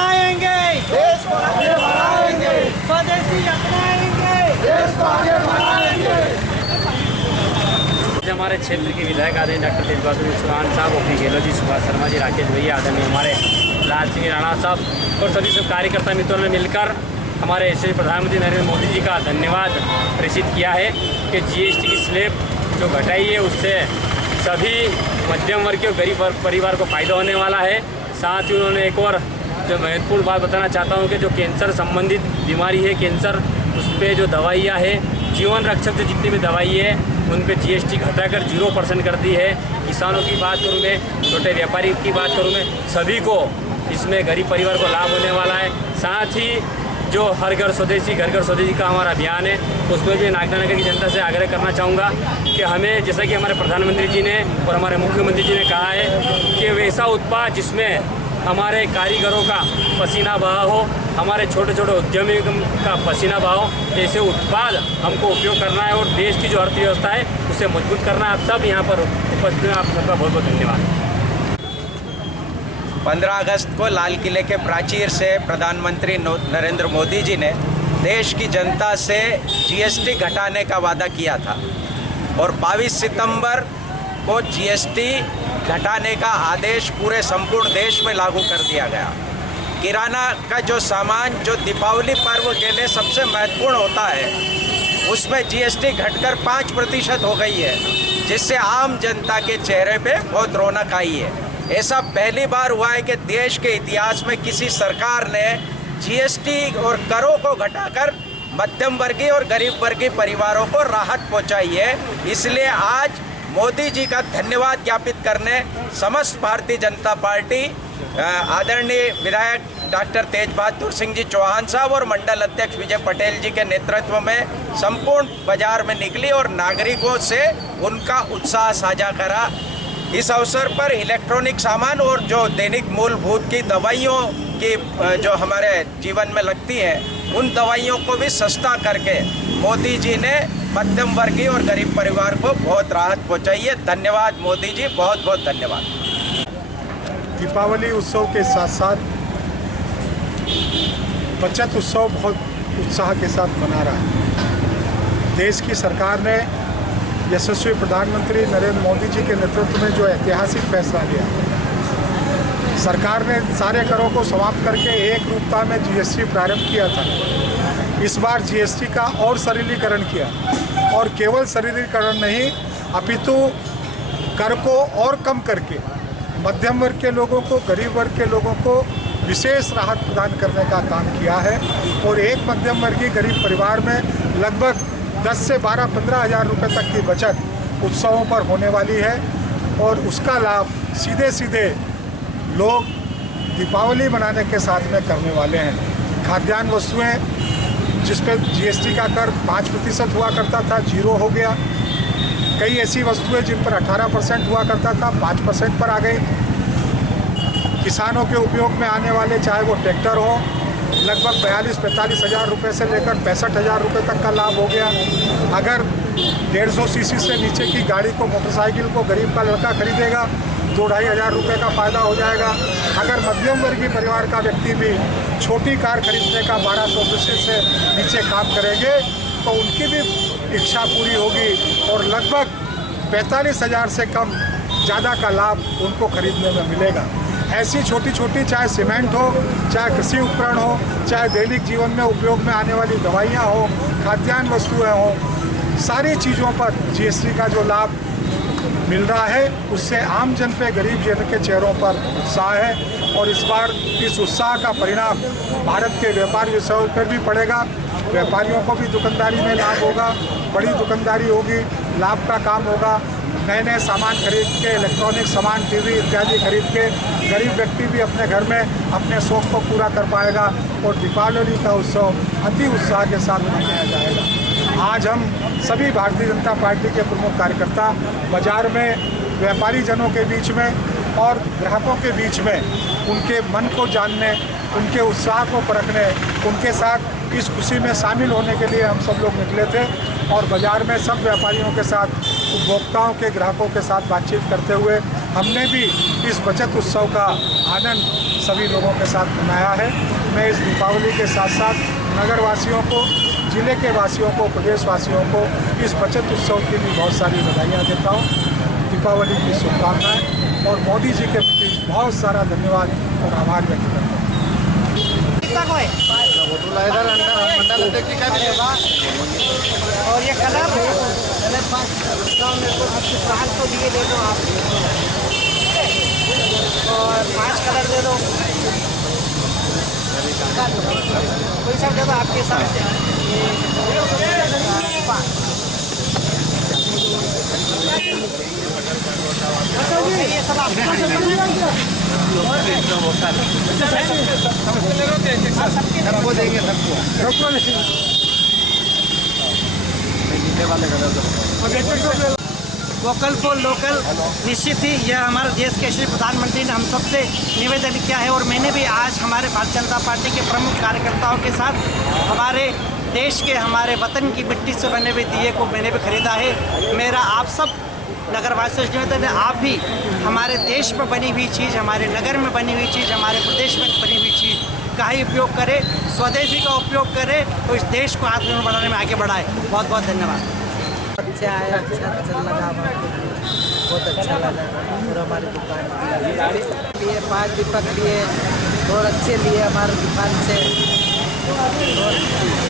बनाएंगे, देश को आगे बढ़ाएंगे, स्वदेशी अपनाएंगे, देश को आगे बढ़ाएंगे। हमारे क्षेत्र के विधायक आदरणीय डॉक्टर तेज बहादुर चौहान साहब, ओपी गहलोत जी, सुभाष शर्मा जी, राकेश भैया, आदरणीय हमारे लाल सिंह राणा साहब और सभी सब कार्यकर्ता मित्रों ने मिलकर हमारे यशस्वी प्रधानमंत्री नरेंद्र मोदी जी का धन्यवाद प्रेषित किया है कि जीएसटी की स्लैब जो घटाई है उससे सभी मध्यम वर्ग के और गरीब परिवार को फ़ायदा होने वाला है। साथ ही उन्होंने एक और जो महत्वपूर्ण बात बताना चाहता हूँ कि जो कैंसर संबंधित बीमारी है, कैंसर उस पर जो दवाइयाँ है, जीवन रक्षक जो जितनी भी दवाई है उन पे जीएसटी घटाकर 0% कर दी है। किसानों की बात करूँ मैं, छोटे व्यापारी की बात करूँ मैं, सभी को इसमें गरीब परिवार को लाभ होने वाला है। साथ ही जो हर घर स्वदेशी का हमारा अभियान है उसमें भी नागदा की जनता से आग्रह करना चाहूँगा कि हमें, जैसा कि हमारे प्रधानमंत्री जी ने और हमारे मुख्यमंत्री जी ने कहा है कि वैसा उत्पाद जिसमें हमारे कारीगरों का पसीना बहा हो, हमारे छोटे छोटे उद्यमी का पसीना बहा हो, ऐसे उत्पाद हमको उपयोग करना है और देश की जो अर्थव्यवस्था है उसे मजबूत करना है। आप सब यहाँ पर उपस्थित हैं, आप सबका बहुत बहुत धन्यवाद। 15 अगस्त को लाल किले के प्राचीर से प्रधानमंत्री नरेंद्र मोदी जी ने देश की जनता से जीएसटी घटाने का वादा किया था और 22 सितंबर को जीएसटी घटाने का आदेश पूरे संपूर्ण देश में लागू कर दिया गया। किराना का जो सामान जो दीपावली पर्व के लिए सबसे महत्वपूर्ण होता है उसमें जीएसटी घटकर 5% हो गई है, जिससे आम जनता के चेहरे पे बहुत रौनक आई है। ऐसा पहली बार हुआ है कि देश के इतिहास में किसी सरकार ने जीएसटी और करों को घटाकर मध्यम वर्गीय और गरीब वर्गीय परिवारों को राहत पहुंचाई है। इसलिए आज मोदी जी का धन्यवाद ज्ञापित करने समस्त भारतीय जनता पार्टी आदरणीय विधायक डॉक्टर तेज बहादुर सिंह जी चौहान साहब और मंडल अध्यक्ष विजय पटेल जी के नेतृत्व में संपूर्ण बाजार में निकली और नागरिकों से उनका उत्साह साझा करा। इस अवसर पर इलेक्ट्रॉनिक सामान और जो दैनिक मूलभूत की दवाइयों की जो हमारे जीवन में लगती हैं उन दवाइयों को भी सस्ता करके मोदी जी ने मध्यम वर्गीय और गरीब परिवार को बहुत राहत पहुंचाई है। धन्यवाद मोदी जी, बहुत बहुत धन्यवाद। दीपावली उत्सव के साथ साथ बचत उत्सव बहुत उत्साह के साथ मना रहा है। देश की सरकार ने यशस्वी प्रधानमंत्री नरेंद्र मोदी जी के नेतृत्व में जो ऐतिहासिक फैसला लिया, सरकार ने सारे करों को समाप्त करके एक रूपता में जीएसटी प्रारंभ किया था। इस बार जीएसटी का और सरलीकरण किया और केवल सरलीकरण नहीं अपितु कर को और कम करके मध्यम वर्ग के लोगों को, गरीब वर्ग के लोगों को विशेष राहत प्रदान करने का काम किया है और एक मध्यम वर्गीय गरीब परिवार में लगभग 10 से 12-15 हज़ार रुपये तक की बचत उत्सवों पर होने वाली है और उसका लाभ सीधे सीधे लोग दीपावली मनाने के साथ में करने वाले हैं। खाद्यान्न वस्तुएं जिस पे जीएसटी का कर 5% हुआ करता था, 0 हो गया। कई ऐसी वस्तुएं जिन पर 18% हुआ करता था, 5% पर आ गई। किसानों के उपयोग में आने वाले चाहे वो ट्रैक्टर हो, लगभग 42-45 हज़ार रुपये से लेकर 65 हज़ार रुपये तक का लाभ हो गया। अगर 150 सीसी से नीचे की गाड़ी को, मोटरसाइकिल को गरीब का लड़का खरीदेगा 2-2.5 हज़ार रुपये का फ़ायदा हो जाएगा। अगर मध्यम वर्गीय परिवार का व्यक्ति भी छोटी कार खरीदने का 1200 से नीचे काम करेंगे तो उनकी भी इच्छा पूरी होगी और लगभग 45 हज़ार से कम ज़्यादा का लाभ उनको खरीदने में मिलेगा। ऐसी छोटी छोटी, चाहे सीमेंट हो, चाहे कृषि उपकरण हो, चाहे दैनिक जीवन में उपयोग में आने वाली दवाइयाँ हो, खाद्यान्न वस्तुएं हो, सारी चीज़ों पर जीएसटी का जो लाभ मिल रहा है उससे आम जन पे, गरीब जन के चेहरों पर उत्साह है और इस बार इस उत्साह का परिणाम भारत के व्यापारी व्यवसायों पर भी पड़ेगा। व्यापारियों को भी दुकानदारी में लाभ होगा, बड़ी दुकानदारी होगी, लाभ का काम होगा। नए नए सामान खरीद के, इलेक्ट्रॉनिक सामान, टीवी इत्यादि खरीद के गरीब व्यक्ति भी अपने घर में अपने शौक को पूरा कर पाएगा और दीपावली का उत्सव अति उत्साह के साथ मनाया जाएगा। आज हम सभी भारतीय जनता पार्टी के प्रमुख कार्यकर्ता बाजार में व्यापारी जनों के बीच में और ग्राहकों के बीच में उनके मन को जानने, उनके उत्साह को परखने, उनके साथ इस खुशी में शामिल होने के लिए हम सब लोग निकले थे और बाज़ार में सब व्यापारियों के साथ, उपभोक्ताओं के, ग्राहकों के साथ बातचीत करते हुए हमने भी इस बचत उत्सव का आनंद सभी लोगों के साथ मनाया है। मैं इस दीपावली के साथ साथ नगरवासियों को, जिले के वासियों को, प्रदेशवासियों को इस बचत उत्सव की भी बहुत सारी बधाइयाँ देता हूँ। दीपावली की शुभकामनाएं और मोदी जी के प्रति बहुत सारा धन्यवाद और आभार व्यक्त करता हूँ। और ये कलर मेरे को 5 तो दिए दे दो आप, और 5 कलर दे दो, कोई सब दे दो आपके हिसाब से। ये सब सबको देंगे, सबको वोकल फॉर लोकल निश्चित ही यह हमारे देश के यशस्वी प्रधानमंत्री ने हम सबसे निवेदन किया है, और मैंने भी आज हमारे भारतीय जनता पार्टी के प्रमुख कार्यकर्ताओं के साथ हमारे देश के, हमारे वतन की मिट्टी से बने हुए दिए को मैंने भी खरीदा है। मेरा आप सब नगरवासियों से निवेदन है, आप भी हमारे देश में बनी हुई चीज़, हमारे नगर में बनी हुई चीज़, हमारे प्रदेश में बनी हुई चीज़ का ही उपयोग करें, स्वदेशी का उपयोग करें, तो इस देश को आत्मनिर्भर बनाने में आगे बढ़ाएं। बहुत बहुत धन्यवाद। अच्छा है, अच्छा लगा, बहुत अच्छा लगा। पूरा हमारी दुकान लिए 5 दीपक लिए, बहुत अच्छे लिए हमारी दुकान से।